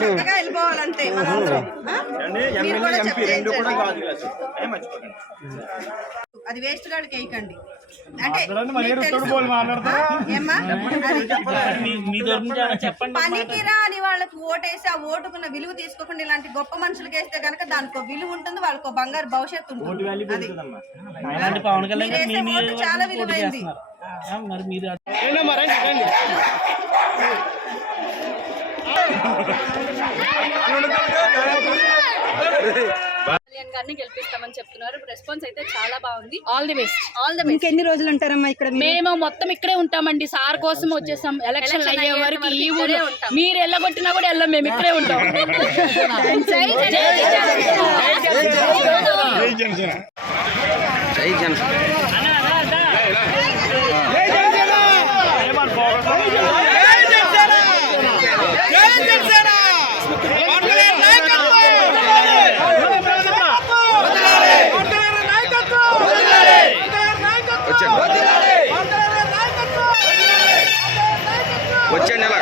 చక్కగా వెళ్ళిపోవాలంటే మనందరం అది వేస్ట్ గాడికి వేయకండి అంటే పనికిరా అని వాళ్ళకి ఓటేసి ఆ ఓటుకున్న విలువ తీసుకోకుండా ఇలాంటి గొప్ప మనుషులకి వేస్తే కనుక దానికి విలువ ఉంటుంది, వాళ్ళకు బంగారు భవిష్యత్తు ఉంటుంది. ఓటు చాలా విలువైంది. గారిని గెలిపిస్తామని చెప్తున్నారు. రెస్పాన్స్ అయితే చాలా బాగుంది. All the best. ఇంకెన్ని రోజులు ఉంటారమ్మా ఇక్కడ? మేము మొత్తం ఇక్కడే ఉంటామండి. సార్ కోసం వచ్చేసాం. ఎలక్షన్ అయ్యే వరకు ఈ ఊరే ఉంటాం. మీరు వెళ్ళగొట్టినా కూడా వెళ్ళాం, మేము ఇక్కడే ఉంటాం. వచ్చే నెల